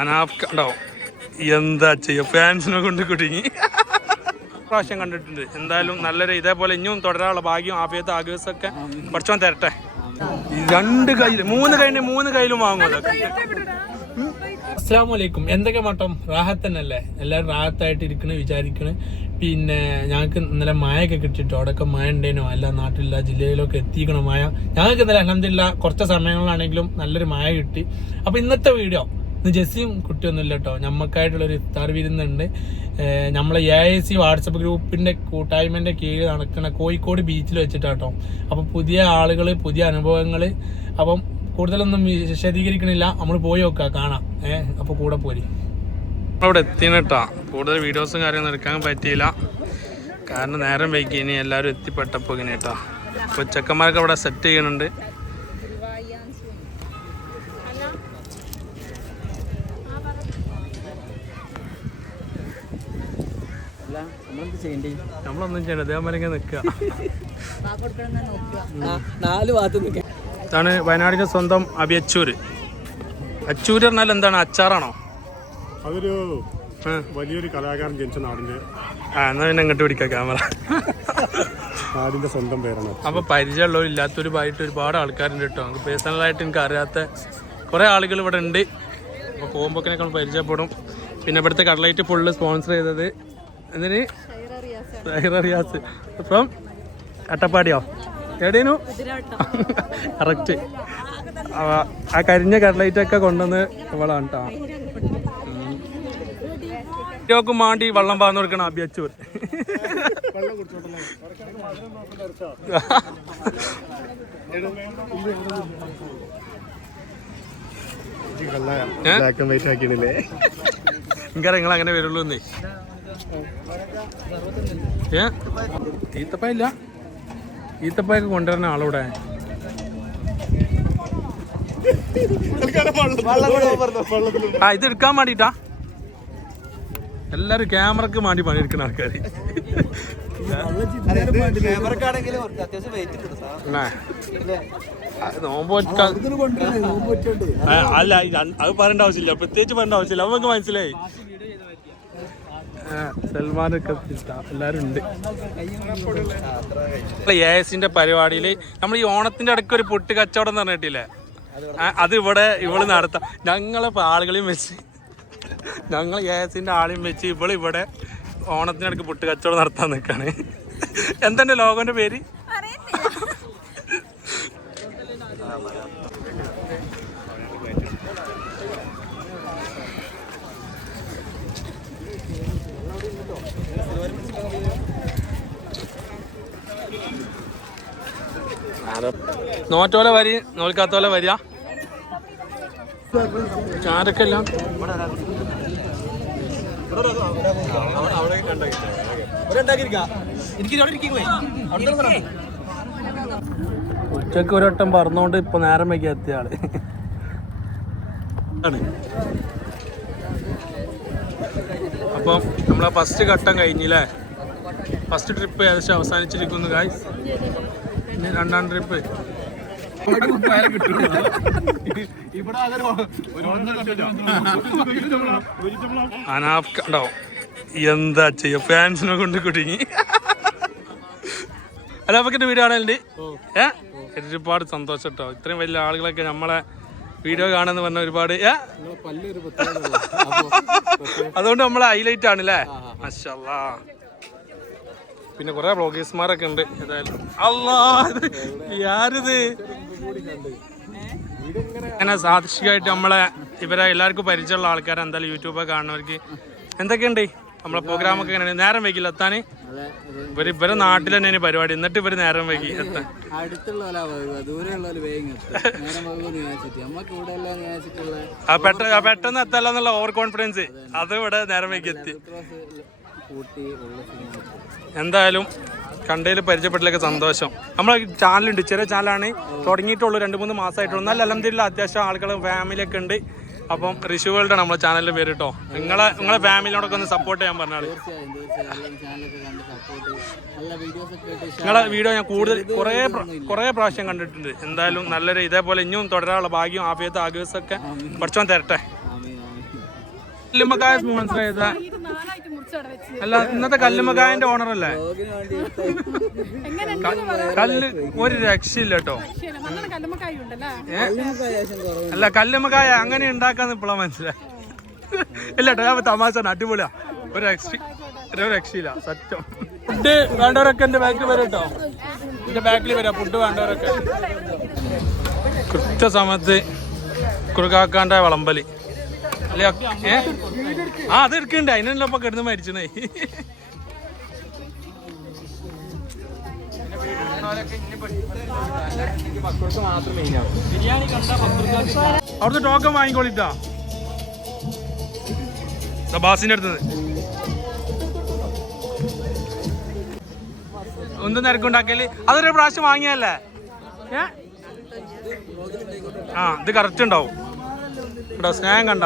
അനാഫ് ഉണ്ടാവും. എന്താ ചെയ്യ, ഫാൻസിനെ കൊണ്ട് കുടുങ്ങി. പ്രാവശ്യം കണ്ടിട്ടുണ്ട്. എന്തായാലും നല്ലൊരു ഇതേപോലെ ഇനിയും തുടരാനുള്ള ഭാഗ്യം ആഫിയത്ത് ആഗ്രഹമൊക്കെ പഠിച്ചോൻ തരട്ടെ. 2 കയ്യിൽ 3 കയ്യിലും വാങ്ങുമല്ലോ. അസ്സലാമു അലൈക്കും. എന്തൊക്കെ മട്ടം, റാഹത്ത് തന്നെയല്ലേ? എല്ലാവരും റാഹത്തായിട്ട് ഇരിക്കണ വിചാരിക്കണ്. പിന്നെ ഞങ്ങൾക്ക് ഇന്നലെ മഴയൊക്കെ കിട്ടിയിട്ടോ. അവിടെയൊക്കെ മഴ ഉണ്ടേനോ? എല്ലാ നാട്ടിലുള്ള ജില്ലയിലൊക്കെ എത്തിക്കണ മഴ. ഞങ്ങൾക്ക് ഇന്നലെ അൽഹംദുലില്ലാ കുറച്ച് സമയങ്ങളിലാണെങ്കിലും നല്ലൊരു മഴ കിട്ടി. അപ്പോൾ ഇന്നത്തെ വീഡിയോ ഇന്ന് ജെസ്സിയും കുട്ടിയൊന്നും ഇല്ല കേട്ടോ. നമുക്കായിട്ടുള്ളൊരു ഇഫ്താർ വിരുന്നുണ്ട്. നമ്മളെ AIC വാട്സപ്പ് ഗ്രൂപ്പിൻ്റെ കൂട്ടായ്മൻ്റെ കീഴിൽ നടക്കുന്ന കോഴിക്കോട് ബീച്ചിൽ വെച്ചിട്ടാട്ടോ. അപ്പോൾ പുതിയ ആളുകൾ, പുതിയ അനുഭവങ്ങൾ. അപ്പം കൂടുതലൊന്നും വിശദീകരിക്കണില്ല, നമ്മൾ പോയി നോക്കാം, കാണാം. അപ്പോൾ കൂടെ പോരി. അവിടെ എത്തിനട്ടാ. കൂടുതൽ വീഡിയോസും കാര്യമൊന്നും എടുക്കാൻ പറ്റിയില്ല, കാരണം നേരം വൈകി. ഇനി എല്ലാവരും എത്തിപ്പെട്ടപ്പോൾ ഇങ്ങനെ കേട്ടോ. അപ്പോൾ ചെക്കന്മാരൊക്കെ അവിടെ സെറ്റ് ചെയ്യണുണ്ട്. നമ്മളൊന്നും ചെയ്യണ്ട, അതേമാതിരി നിൽക്കുക. ഇതാണ് വയനാടിന്റെ സ്വന്തം അബിയച്ചൂര്. അച്ചൂര് പറഞ്ഞാൽ എന്താണ്? അച്ചാറാണോ? അതൊരു വലിയൊരു കലാകാരൻ ജനിച്ച നാടിന്റെ. എന്നാ പിന്നെ ഇങ്ങോട്ട് പിടിക്കാം ക്യാമറ. നാടിന്റെ സ്വന്തം പേരാണ്. അപ്പൊ പരിചയമുള്ളവർ ഇല്ലാത്തൊരുമായിട്ട് ഒരുപാട് ആൾക്കാരുണ്ട് കേട്ടോ. നമുക്ക് പേഴ്സണലായിട്ട് എനിക്ക് അറിയാത്ത കുറെ ആളുകൾ ഇവിടെ ഉണ്ട്. അപ്പോൾ പോകുമ്പോഴൊക്കെ പരിചയപ്പെടും. പിന്നെ ഇവിടുത്തെ കട്ട്ലൈറ്റ് ഫുള്ള് സ്പോൺസർ ചെയ്തത് എന്തിന്? റിയാസ് ഫ്രം അട്ടപ്പാടിയോ? എവിടെയാണു? കറക്റ്റ്. ആ കരിഞ്ഞ കട്ട്ലൈറ്റൊക്കെ കൊണ്ടുവന്ന് ഇവളാണ് കേട്ടോ. കുട്ടികൾക്കും മാണ്ടി വെള്ളം പാർന്നു കൊടുക്കണം അബിയച്ചൂർ. എനിക്കറിയാം നിങ്ങൾ അങ്ങനെ വരുള്ളൂ. ഈത്തപ്പ ഇല്ല, ഈത്തപ്പയൊക്കെ കൊണ്ടുവരുന്ന ആളൂടെ. ഇത് എടുക്കാൻ വേണ്ടിട്ടാ എല്ലാരും ക്യാമറക്ക് വേണ്ടി പണിയെടുക്കുന്ന ആൾക്കാർ. അല്ല, അത് പറയേണ്ട ആവശ്യമില്ല, പ്രത്യേകിച്ച് പറയേണ്ട ആവശ്യമില്ല. നമുക്ക് മനസ്സിലായി. സൽമാനൊക്കെ എല്ലാരും ഉണ്ട്. AICന്റെ പരിപാടിയിൽ നമ്മൾ ഈ ഓണത്തിന്റെ ഇടയ്ക്ക് ഒരു പൊട്ട് കച്ചവടം എന്ന് പറഞ്ഞിട്ടില്ലേ, അത് ഇവള് നടത്താം. ഞങ്ങളെ ആളുകളെയും വെച്ച്, ഞങ്ങൾ AICന്റെ ആളെയും വെച്ച് ഇവിടെ ഓണത്തിനിടയ്ക്ക് പൊട്ട് കച്ചവടം നടത്താൻ നിൽക്കാണ്. എന്തെന്റെ ലോകോന്റെ പേര്? നോറ്റോലെ വരി, നോൽക്കാത്തോലെ വരിക. ചാരക്കല്ല ഉച്ചക്ക് ഒരു വട്ടം പറഞ്ഞോണ്ട് ഇപ്പൊ നേരം വൈകി എത്തിയ ആള്. അപ്പം നമ്മളെ ഫസ്റ്റ് ഘട്ടം കഴിഞ്ഞില്ലേ? ഫസ്റ്റ് ട്രിപ്പ് ഏകദേശം അവസാനിച്ചിരിക്കുന്നു ഗായ്സ്. ഇനി 2ാം ട്രിപ്പ്. അനാഫ് ഉണ്ടാവും. എന്താ ചെയ്യ, ഫാൻസിനെ കൊണ്ട് കുടുങ്ങി. അനാഫക്കിന്റെ വീഡിയോ കാണലുണ്ട്. ഒരുപാട് സന്തോഷം കേട്ടോ. ഇത്രയും വലിയ ആളുകളൊക്കെ നമ്മളെ വീഡിയോ കാണുന്ന പറഞ്ഞ ഒരുപാട്. അതുകൊണ്ട് നമ്മളെ ഹൈലൈറ്റ് ആണല്ലേ. മാഷാല്ലാ. പിന്നെ കുറെ ബ്ലോഗേഴ്സ്മാരൊക്കെ ഉണ്ട്. ഏതായാലും ആരിത് അങ്ങനെ സാധികമായിട്ട് നമ്മളെ ഇവരെ എല്ലാവർക്കും പരിചയമുള്ള ആൾക്കാർ എന്തായാലും യൂട്യൂബൊക്കെ കാണുന്നവർക്ക് എന്തൊക്കെയുണ്ട് നമ്മളെ പ്രോഗ്രാമൊക്കെ എങ്ങനെയാണ്? നേരം വൈകില്ല എത്താൻ? ഇവരെ നാട്ടിൽ തന്നെയാണ് പരിപാടി, എന്നിട്ട് ഇവര് നേരം വൈകി എത്താൻ. പെട്ടെന്ന് എത്തല്ല എന്നുള്ള ഓവർ കോൺഫിഡൻസ്, അത് ഇവിടെ നേരം വൈകി എത്തി. എന്തായാലും കണ്ടതിൽ പരിചയപ്പെട്ടിലൊക്കെ സന്തോഷം. നമ്മളെ ചാനലുണ്ട്, ചെറിയ ചാനലാണ്, തുടങ്ങിയിട്ടുള്ളൂ 2-3 മാസമായിട്ടുള്ളൂ. നല്ല അൽഹംദുലില്ലാ അത്യാവശ്യം ആളുകളും ഫാമിലിയൊക്കെ ഉണ്ട്. അപ്പം ഋഷു വേൾഡാണ് നമ്മളെ ചാനലിൽ പേര് കേട്ടോ. നിങ്ങളെ ഫാമിലിയോടൊക്കെ ഒന്ന് സപ്പോർട്ട് ചെയ്യാൻ പറഞ്ഞാൽ. നിങ്ങളെ വീഡിയോ ഞാൻ കുറേ പ്രാവശ്യം കണ്ടിട്ടുണ്ട്. എന്തായാലും നല്ലൊരു ഇതേപോലെ ഇനിയും തുടരാനുള്ള ഭാഗ്യം ആഫിയത്ത് ആഗ്രഹമൊക്കെ പഠിച്ചോൻ തരട്ടെ. കല്ലുമ്മക്കായ സ്പോൺസർ ചെയ്ത അല്ല ഇന്നത്തെ കല്ലുമ്മക്കായന്റെ ഓണർ അല്ലേ? കല്ല് ഒരു രക്ഷയില്ല കേട്ടോ. അല്ല കല്ലുമ്മക്കായ അങ്ങനെ ഉണ്ടാക്കാന്ന് ഇപ്പോഴാ മനസ്സിലായി. ഇല്ല കേട്ടോ, ഞാൻ തമാശ അടിപൊളിയാ. ഒരു രക്ഷയില്ല സത്യം. ഫുഡ് വേണ്ടവരൊക്കെ എന്റെ ബാക്കിൽ വരും കേട്ടോ. എന്റെ ബാക്കിൽ വരാം ഫുഡ് വേണ്ടവരൊക്കെ. കൃത്യസമയത്ത് കുറുകാക്കാന്റെ വിളമ്പല് അല്ലേ? അത് എടുക്കണ്ടേ, അതിനല്ല ഇപ്പൊ കിടന്ന് മരിച്ചണേ. അവിടുത്തെ ടോക്കൺ വാങ്ങിക്കോളിട്ടാ ബാസിന്റെ അടുത്തത്. ഒന്നും നിരക്കുണ്ടാക്കിയാല് അതൊരു പ്രാവശ്യം വാങ്ങിയല്ലേ? ആ ഇത് കറക്റ്റ് ഉണ്ടാവും. ഇവിടെ സ്നേഹം കണ്ട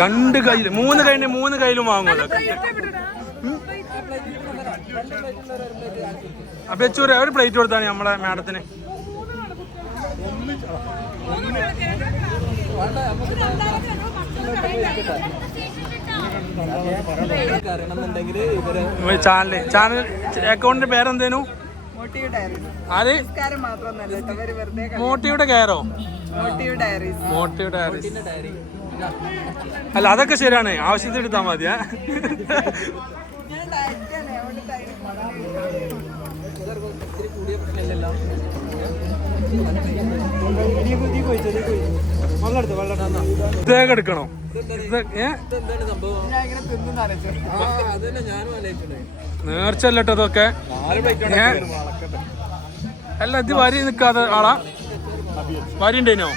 രണ്ട് കയ്യില് മൂന്ന് കയ്യിലും വാങ്ങുമല്ലോ. അപ്പൊ ഒരു പ്ലേറ്റ് കൊടുത്താണ് നമ്മളെ മാഡത്തിന്. ചാനൽ അക്കൗണ്ടിന്റെ പേരെന്തേനു? ആര്? മോട്ടീവിടെ കയറോ? Motive Diaries. അല്ല അതൊക്കെ ശരിയാണ്, ആവശ്യത്തിന് എടുത്താൽ മതി. ഇതേക്ക് എടുക്കണോ? നേർച്ചല്ലോ ഇതൊക്കെ. അല്ല ഇത് വരി നിക്കാതെ ആളാ? വരി ഉണ്ടേനോ?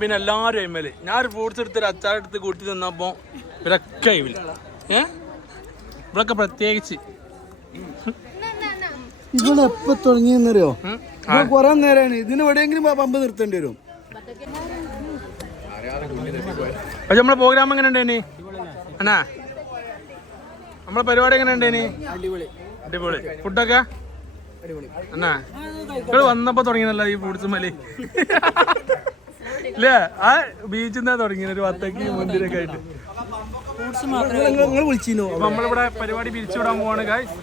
പിന്നെ എല്ലാരും അയിമേല്. ഞാനൊരു ഫ്രൂട്ട്സ് എടുത്തൊരു അച്ചാറെടുത്ത് കൂട്ടി തിന്നപ്പോ ഇവരൊക്കെ അയിമില്ല. ഇവരൊക്കെ പ്രത്യേകിച്ച് ഇവിടെ എപ്പോ തുടങ്ങിയെന്നറിയോ? കൊറേ നേരമാണ് ഇതിന് എവിടെയെങ്കിലും പമ്പ് നിർത്തേണ്ടി വരും. പക്ഷെ നമ്മളെ പ്രോഗ്രാം എങ്ങനെ ഉണ്ടേനി അണ്ണാ? നമ്മളെ പരിപാടി എങ്ങനെ ഉണ്ടേനി? അടിപൊളി. ഫുഡൊക്കെ അണ്ണാ നിങ്ങൾ വന്നപ്പോ തുടങ്ങിയല്ലോ ഈ ഫ്രൂട്ട്സ് മലി ഇല്ലേ? ആ ബീച്ചിൽ നിന്നാ തുടങ്ങിയത് ഒരു 10 മുന്തിരൊക്കെ ആയിട്ട്. നിങ്ങൾ വിളിച്ചിരുന്നു. നമ്മളിവിടെ പരിപാടി പിരിച്ചുവിടാൻ പോവാണ് ഗായ്സ്.